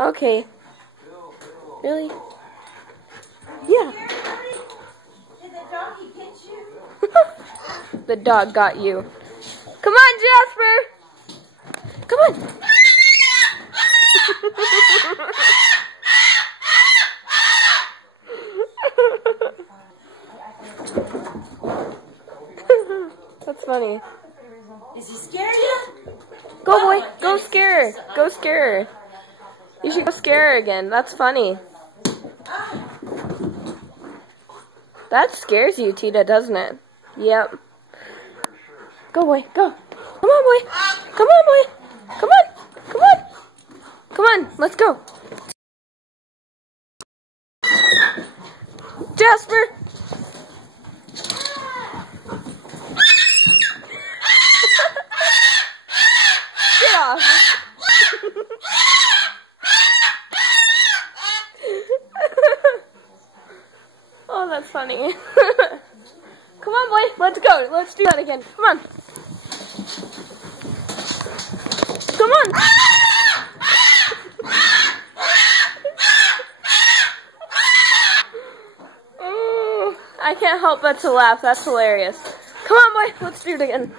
Okay. Really? Yeah. Did the doggy get you? The dog got you. Come on, Jasper. Come on. That's funny. Is he scared you? Go, boy. Go scare her. Go scare her. You should go scare her again. That's funny. That scares you, Tita, doesn't it? Yep. Go, boy. Go. Come on, boy. Come on, boy. Come on. Come on. Come on. Let's go. Jasper. Get off. Oh, that's funny. Come on, boy. Let's go. Let's do that again. Come on. Come on. I can't help but to laugh. That's hilarious. Come on, boy. Let's do it again.